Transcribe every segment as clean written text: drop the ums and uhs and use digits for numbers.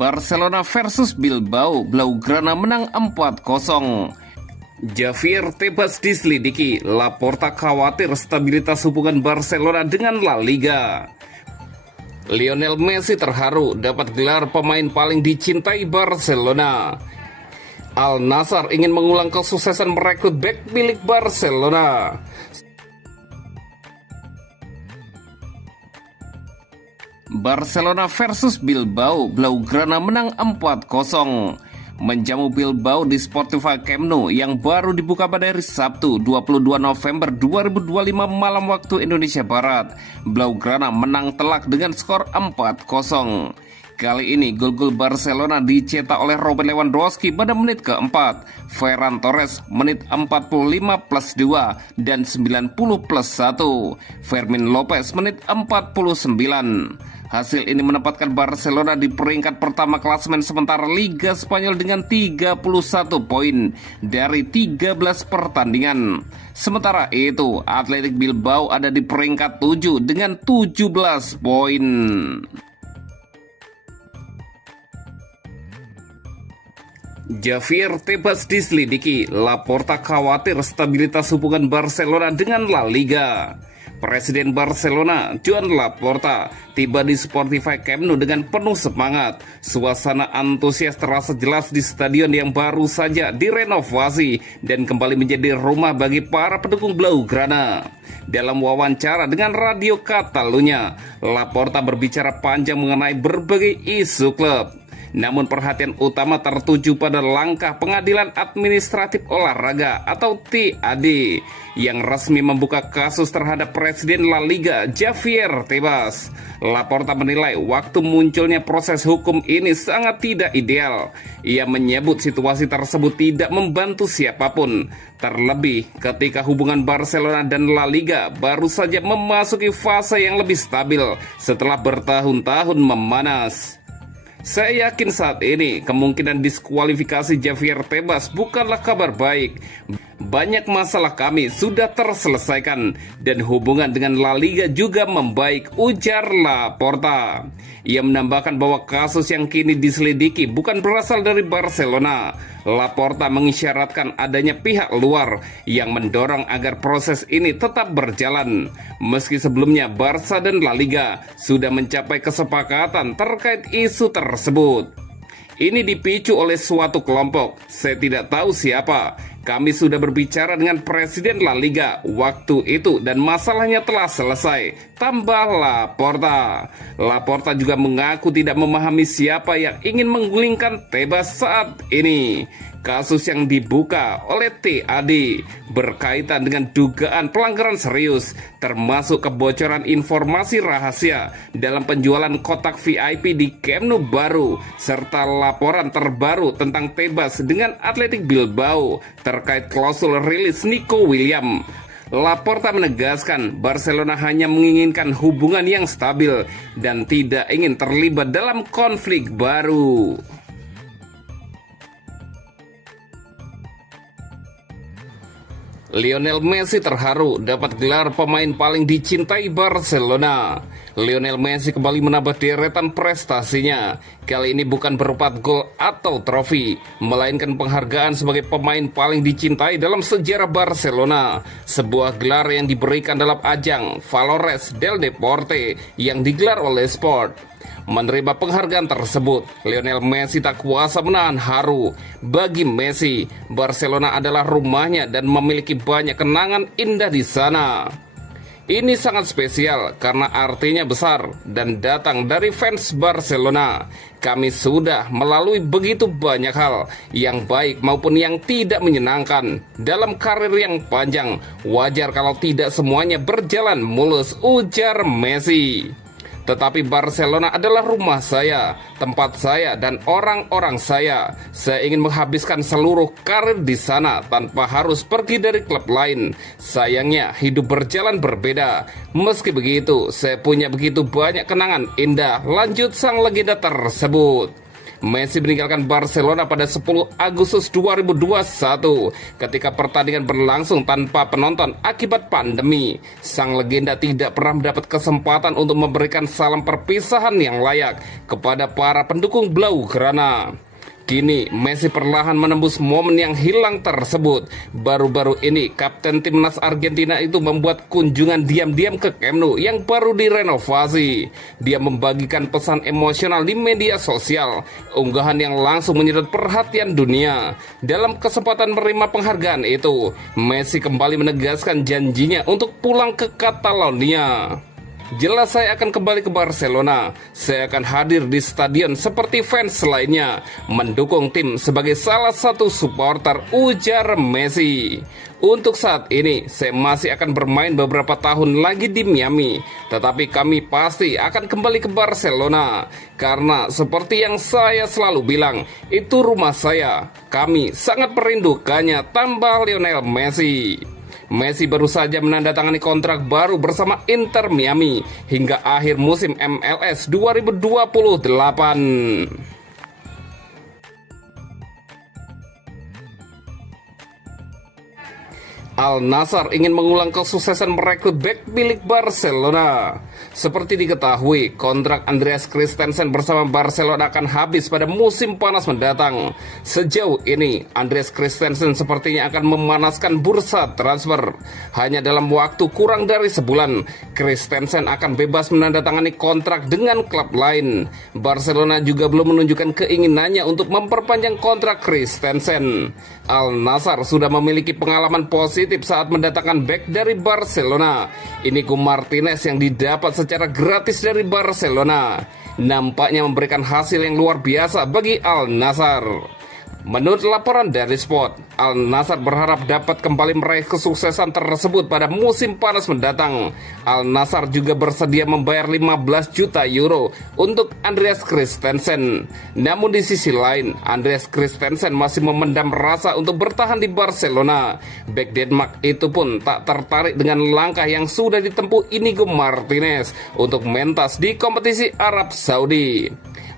Barcelona versus Bilbao, Blaugrana menang 4-0. Javier Tebas diselidiki, Laporta khawatir stabilitas hubungan Barcelona dengan La Liga. Lionel Messi terharu dapat gelar pemain paling dicintai Barcelona. Al Nassr ingin mengulang kesuksesan merekrut bek milik Barcelona. Barcelona versus Bilbao, Blaugrana menang 4-0. Menjamu Bilbao di Sportivo Camp Nou yang baru dibuka pada hari Sabtu 22 November 2025 malam waktu Indonesia Barat. Blaugrana menang telak dengan skor 4-0. Kali ini gol-gol Barcelona dicetak oleh Robert Lewandowski pada menit keempat, Ferran Torres menit 45+2 dan 90+1, Fermin Lopez menit 49. Hasil ini menempatkan Barcelona di peringkat pertama klasemen sementara Liga Spanyol dengan 31 poin dari 13 pertandingan. Sementara itu, Athletic Bilbao ada di peringkat 7 dengan 17 poin. Javier Tebas diselidiki, Laporta khawatir stabilitas hubungan Barcelona dengan La Liga. Presiden Barcelona, Joan Laporta, tiba di Sportivo Camp Nou dengan penuh semangat. Suasana antusias terasa jelas di stadion yang baru saja direnovasi dan kembali menjadi rumah bagi para pendukung Blaugrana. Dalam wawancara dengan Radio Catalunya, Laporta berbicara panjang mengenai berbagai isu klub. Namun perhatian utama tertuju pada langkah Pengadilan Administratif Olahraga atau TAD yang resmi membuka kasus terhadap Presiden La Liga Javier Tebas. Laporta menilai waktu munculnya proses hukum ini sangat tidak ideal. Ia menyebut situasi tersebut tidak membantu siapapun, terlebih ketika hubungan Barcelona dan La Liga baru saja memasuki fase yang lebih stabil setelah bertahun-tahun memanas. Saya yakin saat ini kemungkinan diskualifikasi Javier Tebas bukanlah kabar baik. Banyak masalah kami sudah terselesaikan dan hubungan dengan La Liga juga membaik, ujar Laporta. Ia menambahkan bahwa kasus yang kini diselidiki bukan berasal dari Barcelona. Laporta mengisyaratkan adanya pihak luar yang mendorong agar proses ini tetap berjalan. Meski sebelumnya Barca dan La Liga sudah mencapai kesepakatan terkait isu tersebut. Ini dipicu oleh suatu kelompok, saya tidak tahu siapa. Kami sudah berbicara dengan Presiden La Liga waktu itu dan masalahnya telah selesai, tambah Laporta. Laporta juga mengaku tidak memahami siapa yang ingin menggulingkan Tebas saat ini. Kasus yang dibuka oleh TAD berkaitan dengan dugaan pelanggaran serius, termasuk kebocoran informasi rahasia dalam penjualan kotak VIP di Camp Nou baru, serta laporan terbaru tentang Tebas dengan Athletic Bilbao terkait klausul rilis Nico Williams. Laporta menegaskan Barcelona hanya menginginkan hubungan yang stabil dan tidak ingin terlibat dalam konflik baru. Lionel Messi terharu dapat gelar pemain paling dicintai Barcelona. Lionel Messi kembali menambah deretan prestasinya. Kali ini bukan berupa gol atau trofi, melainkan penghargaan sebagai pemain paling dicintai dalam sejarah Barcelona. Sebuah gelar yang diberikan dalam ajang Valores del Deporte yang digelar oleh Sport. Menerima penghargaan tersebut, Lionel Messi tak kuasa menahan haru. Bagi Messi, Barcelona adalah rumahnya dan memiliki banyak kenangan indah di sana. Ini sangat spesial karena artinya besar dan datang dari fans Barcelona. Kami sudah melalui begitu banyak hal, yang baik maupun yang tidak menyenangkan, dalam karir yang panjang. Wajar kalau tidak semuanya berjalan mulus, ujar Messi. Tetapi Barcelona adalah rumah saya, tempat saya, dan orang-orang saya. Saya ingin menghabiskan seluruh karir di sana tanpa harus pergi dari klub lain. Sayangnya hidup berjalan berbeda. Meski begitu, saya punya begitu banyak kenangan indah, lanjut sang legenda tersebut. Messi meninggalkan Barcelona pada 10 Agustus 2021 ketika pertandingan berlangsung tanpa penonton akibat pandemi. Sang legenda tidak pernah mendapat kesempatan untuk memberikan salam perpisahan yang layak kepada para pendukung Blaugrana. Kini Messi perlahan menembus momen yang hilang tersebut. Baru-baru ini kapten timnas Argentina itu membuat kunjungan diam-diam ke Camp Nou yang baru direnovasi. Dia membagikan pesan emosional di media sosial, unggahan yang langsung menyedot perhatian dunia. Dalam kesempatan menerima penghargaan itu, Messi kembali menegaskan janjinya untuk pulang ke Catalonia. Jelas saya akan kembali ke Barcelona. Saya akan hadir di stadion seperti fans lainnya, mendukung tim sebagai salah satu supporter, ujar Messi. Untuk saat ini, saya masih akan bermain beberapa tahun lagi di Miami, tetapi kami pasti akan kembali ke Barcelona. Karena seperti yang saya selalu bilang, itu rumah saya. Kami sangat merindukannya, tambah Lionel Messi. Messi baru saja menandatangani kontrak baru bersama Inter Miami hingga akhir musim MLS 2028. Al-Nassr ingin mengulang kesuksesan merekrut bek milik Barcelona. Seperti diketahui, kontrak Andreas Christensen bersama Barcelona akan habis pada musim panas mendatang. Sejauh ini, Andreas Christensen sepertinya akan memanaskan bursa transfer. Hanya dalam waktu kurang dari sebulan, Christensen akan bebas menandatangani kontrak dengan klub lain. Barcelona juga belum menunjukkan keinginannya untuk memperpanjang kontrak Christensen. Al-Nassr sudah memiliki pengalaman positif saat mendatangkan bek dari Barcelona. Inigo Martinez yang didapat secara gratis dari Barcelona nampaknya memberikan hasil yang luar biasa bagi Al-Nassr. Menurut laporan dari Sport, Al-Nassr berharap dapat kembali meraih kesuksesan tersebut pada musim panas mendatang. Al-Nassr juga bersedia membayar 15 juta euro untuk Andreas Christensen. Namun di sisi lain, Andreas Christensen masih memendam rasa untuk bertahan di Barcelona. Bek Denmark itu pun tak tertarik dengan langkah yang sudah ditempuh Inigo Martinez untuk mentas di kompetisi Arab Saudi.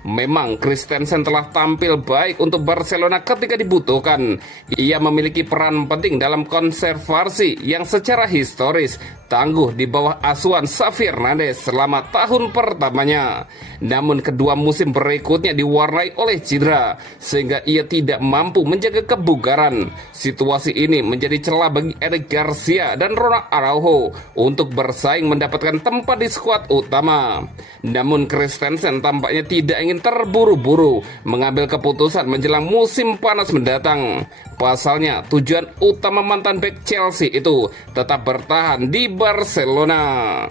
Memang Christensen telah tampil baik untuk Barcelona ketika dibutuhkan. Ia memiliki peran penting dalam konservasi yang secara historis tangguh di bawah asuhan Xavi Hernandez selama tahun pertamanya. Namun kedua musim berikutnya diwarnai oleh cedera, sehingga ia tidak mampu menjaga kebugaran. Situasi ini menjadi celah bagi Eric Garcia dan Ronald Araujo untuk bersaing mendapatkan tempat di skuad utama. Namun Christensen tampaknya tidak ingin terburu-buru mengambil keputusan menjelang musim panas mendatang. Pasalnya, tujuan utama mantan bek Chelsea itu tetap bertahan di Barcelona.